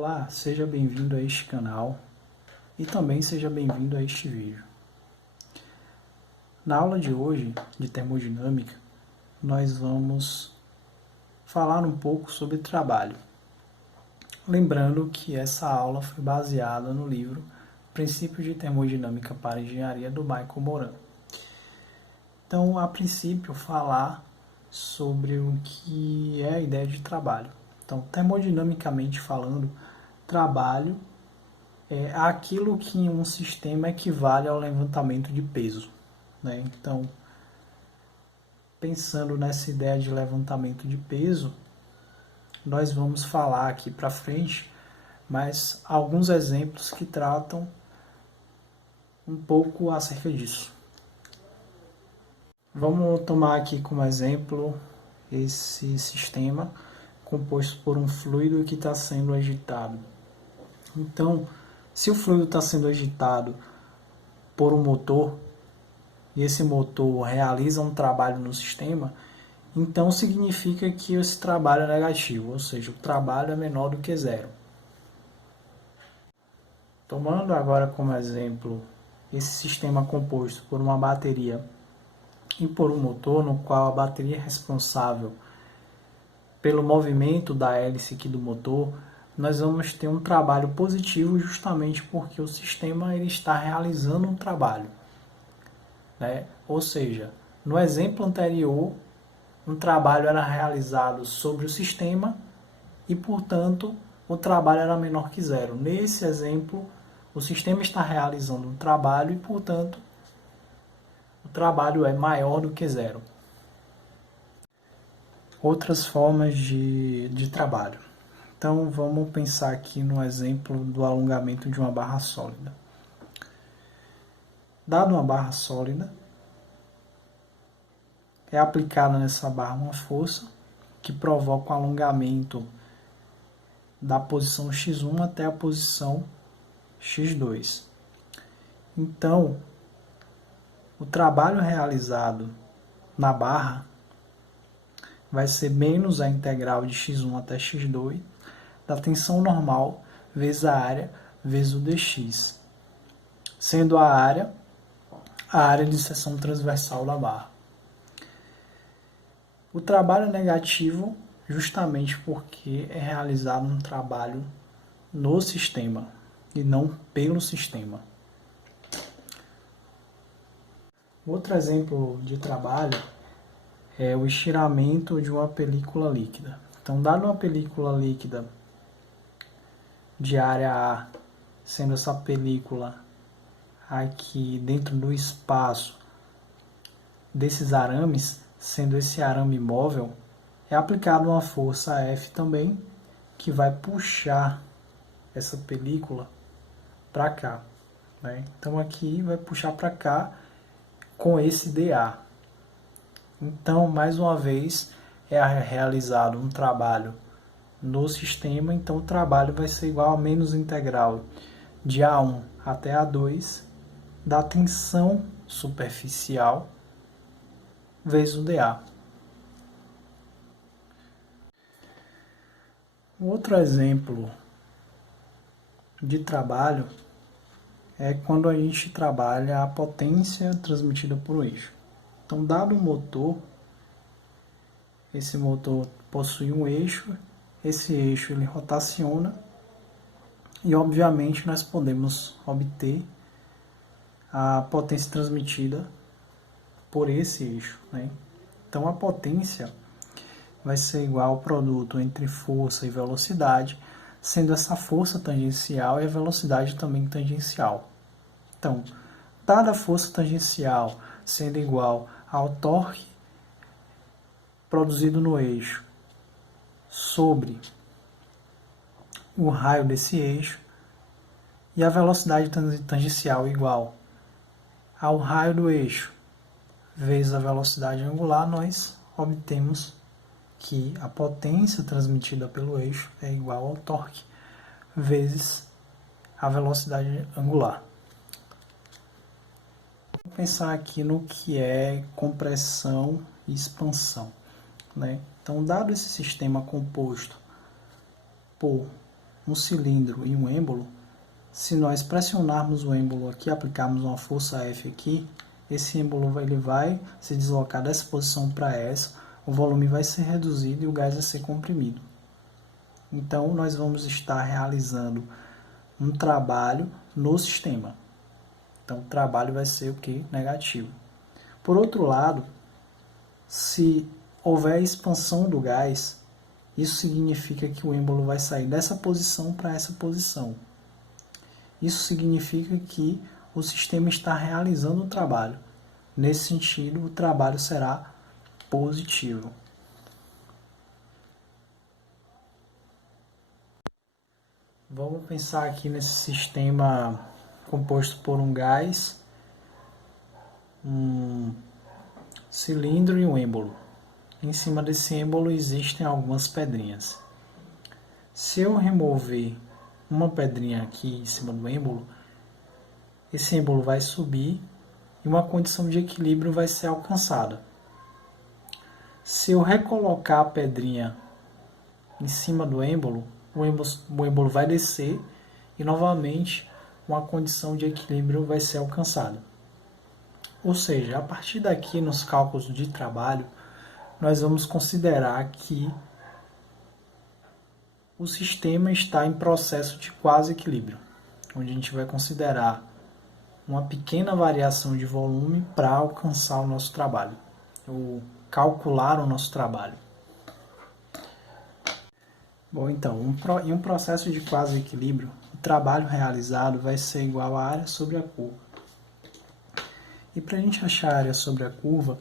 Olá, seja bem-vindo a este canal e também seja bem-vindo a este vídeo. Na aula de hoje, de termodinâmica, nós vamos falar um pouco sobre trabalho. Lembrando que essa aula foi baseada no livro Princípios de Termodinâmica para Engenharia, do Michael Moran. Então, a princípio, falar sobre o que é a ideia de trabalho. Então, termodinamicamente falando, trabalho é aquilo que em um sistema equivale ao levantamento de peso, né? Então, pensando nessa ideia de levantamento de peso, nós vamos falar aqui para frente, mas alguns exemplos que tratam um pouco acerca disso. Vamos tomar aqui como exemplo esse sistema composto por um fluido que está sendo agitado. Então, se o fluido está sendo agitado por um motor, e esse motor realiza um trabalho no sistema, então significa que esse trabalho é negativo, ou seja, o trabalho é menor do que zero. Tomando agora como exemplo esse sistema composto por uma bateria e por um motor, no qual a bateria é responsável pelo movimento da hélice aqui do motor, nós vamos ter um trabalho positivo justamente porque o sistema ele está realizando um trabalho, né? Ou seja, no exemplo anterior, um trabalho era realizado sobre o sistema e, portanto, o trabalho era menor que zero. Nesse exemplo, o sistema está realizando um trabalho e, portanto, o trabalho é maior do que zero. Outras formas de trabalho. Então, vamos pensar aqui no exemplo do alongamento de uma barra sólida. Dado uma barra sólida, é aplicada nessa barra uma força que provoca o alongamento da posição x1 até a posição x2. Então, o trabalho realizado na barra vai ser menos a integral de x1 até x2 da tensão normal vezes a área vezes o dx, sendo a área de seção transversal da barra. O trabalho é negativo justamente porque é realizado um trabalho no sistema e não pelo sistema. Outro exemplo de trabalho é o estiramento de uma película líquida. Então, dado uma película líquida de área A, sendo essa película aqui dentro do espaço desses arames, sendo esse arame móvel, é aplicada uma força F também, que vai puxar essa película para cá, né? Então aqui vai puxar para cá com esse dA. Então, mais uma vez, é realizado um trabalho no sistema, então o trabalho vai ser igual a menos integral de A1 até A2 da tensão superficial vezes o dA. Outro exemplo de trabalho é quando a gente trabalha a potência transmitida por um eixo. Então, dado o motor, esse motor possui um eixo, esse eixo ele rotaciona e, obviamente, nós podemos obter a potência transmitida por esse eixo, né? Então, a potência vai ser igual ao produto entre força e velocidade, sendo essa força tangencial e a velocidade também tangencial. Então, dada a força tangencial sendo igual ao torque produzido no eixo sobre o raio desse eixo, e a velocidade tangencial igual ao raio do eixo vezes a velocidade angular, nós obtemos que a potência transmitida pelo eixo é igual ao torque vezes a velocidade angular. Vamos pensar aqui no que é compressão e expansão, né? Então, dado esse sistema composto por um cilindro e um êmbolo, se nós pressionarmos o êmbolo aqui, aplicarmos uma força F aqui, esse êmbolo ele vai se deslocar dessa posição para essa, o volume vai ser reduzido e o gás vai ser comprimido. Então, nós vamos estar realizando um trabalho no sistema. Então, o trabalho vai ser o que? Negativo. Por outro lado, se houver expansão do gás, isso significa que o êmbolo vai sair dessa posição para essa posição. Isso significa que o sistema está realizando o trabalho. Nesse sentido, o trabalho será positivo. Vamos pensar aqui nesse sistema composto por um gás, um cilindro e um êmbolo. Em cima desse êmbolo existem algumas pedrinhas. Se eu remover uma pedrinha aqui em cima do êmbolo, esse êmbolo vai subir e uma condição de equilíbrio vai ser alcançada. Se eu recolocar a pedrinha em cima do êmbolo, o êmbolo vai descer e novamente uma condição de equilíbrio vai ser alcançada. Ou seja, a partir daqui nos cálculos de trabalho, nós vamos considerar que o sistema está em processo de quase equilíbrio, onde a gente vai considerar uma pequena variação de volume para alcançar o nosso trabalho, ou calcular o nosso trabalho. Bom, então, em um processo de quase equilíbrio, o trabalho realizado vai ser igual à área sobre a curva. E para a gente achar a área sobre a curva,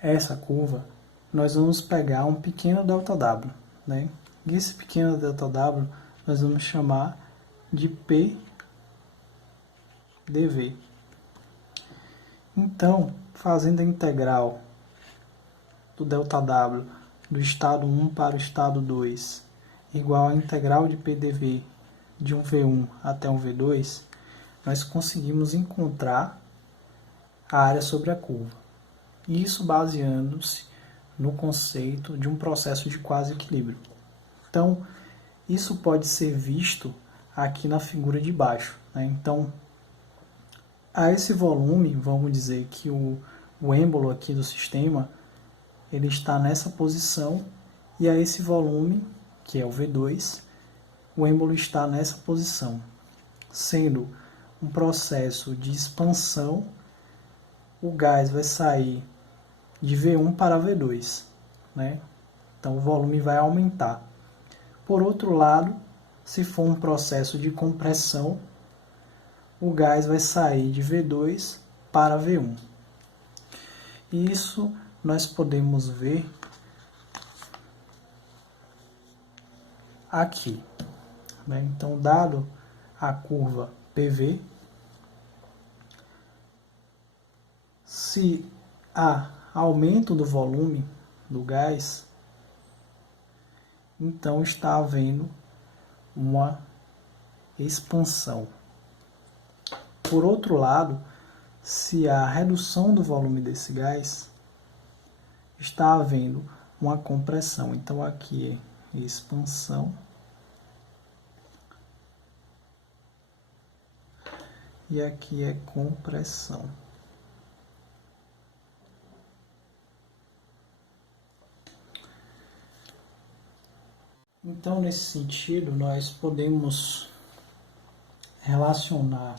essa curva, nós vamos pegar um pequeno ΔW, né? E esse pequeno ΔW nós vamos chamar de PdV. Então, fazendo a integral do ΔW do estado 1 para o estado 2 igual à integral de PdV de um V1 até um V2, nós conseguimos encontrar a área sobre a curva. Isso baseando-se no conceito de um processo de quase equilíbrio. Então, isso pode ser visto aqui na figura de baixo, né? Então, a esse volume, vamos dizer que o êmbolo aqui do sistema ele está nessa posição, e a esse volume, que é o V2, o êmbolo está nessa posição, sendo um processo de expansão, o gás vai sair de V1 para V2, né? Então o volume vai aumentar. Por outro lado, se for um processo de compressão, o gás vai sair de V2 para V1. E isso nós podemos ver aqui, né? Então, dado a curva PV, se há aumento do volume do gás, então está havendo uma expansão. Por outro lado, se há redução do volume desse gás, está havendo uma compressão. Então, aqui é expansão e aqui é compressão. Então, nesse sentido, nós podemos relacionar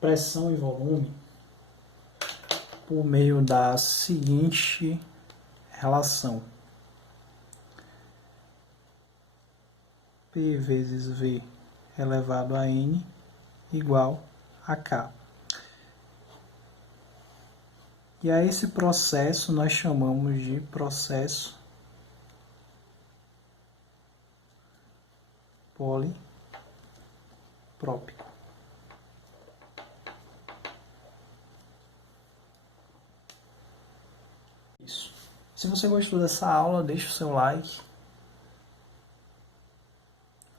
pressão e volume por meio da seguinte relação: P vezes V elevado a N igual a K. E a esse processo nós chamamos de processo politrópico. Isso. Se você gostou dessa aula, deixe o seu like,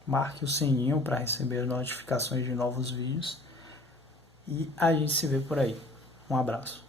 marque o sininho para receber notificações de novos vídeos e a gente se vê por aí. Um abraço.